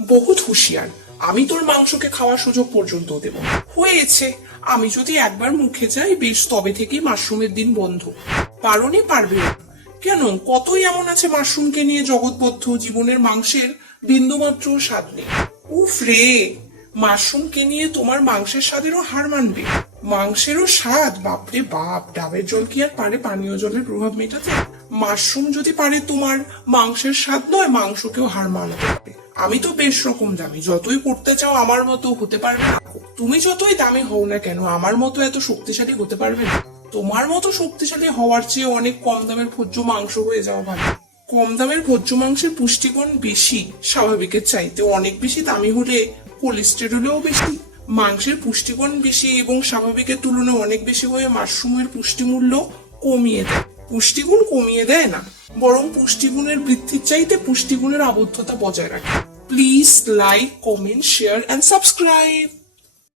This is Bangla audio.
বহুত হুঁশিয়ার, আমি তোর মাংসকে খাওয়ার সুযোগ পর্যন্ত দেব না। হয়েছে, আমি যদি একবার মুখে যাই বেশ তবে থেকেই মাশরুমের দিন বন্ধ। পারোনি পারবে না। কেন, কতই এমন আছে মাশরুমকে নিয়ে জগৎবদ্ধ জীবনের মাংসের বিন্দুমাত্র স্বাদ নেই। উফ রে, মাশরুমকে নিয়ে তোমার মাংসের স্বাদেরও হার মানবে? মাংসেরও স্বাদ, বাপরে বাপ, ডাবের জল কি আর পারে পানীয় জলের প্রভাব মেটাতে? মাশরুম যদি পারে তোমার মাংসের স্বাদ নয়, মাংসকেও হার মানাতে পারে। আমি তো বেশ রকম দামি, যতই করতে চাও আমার মতো হতে পারবে না। তুমি যতই দামি হও না কেন, আমার মতো এত শক্তিশালী হতে পারবে না। তোমার মতো শক্তিশালী হওয়ার চেয়ে অনেক কম দামের ভোজ্য মাংস হয়ে যাওয়া ভালো। কম দামের ভোজ্য মাংসের পুষ্টিগুণ বেশি, স্বাভাবিকের চাইতে অনেক বেশি দামি হলে কোলেস্টেরলেও বেশি। মাংসের পুষ্টিগুণ বেশি এবং স্বাভাবিকের তুলনায় অনেক বেশি হয়ে মাশরুমের পুষ্টিমূল্য কমিয়ে দেয়। পুষ্টিগুণ কমিয়ে দেয় না, বরং পুষ্টিগুণের বৃদ্ধির চাইতে পুষ্টিগুণের আবদ্ধতা বজায় রাখে। Please like, comment, share and subscribe.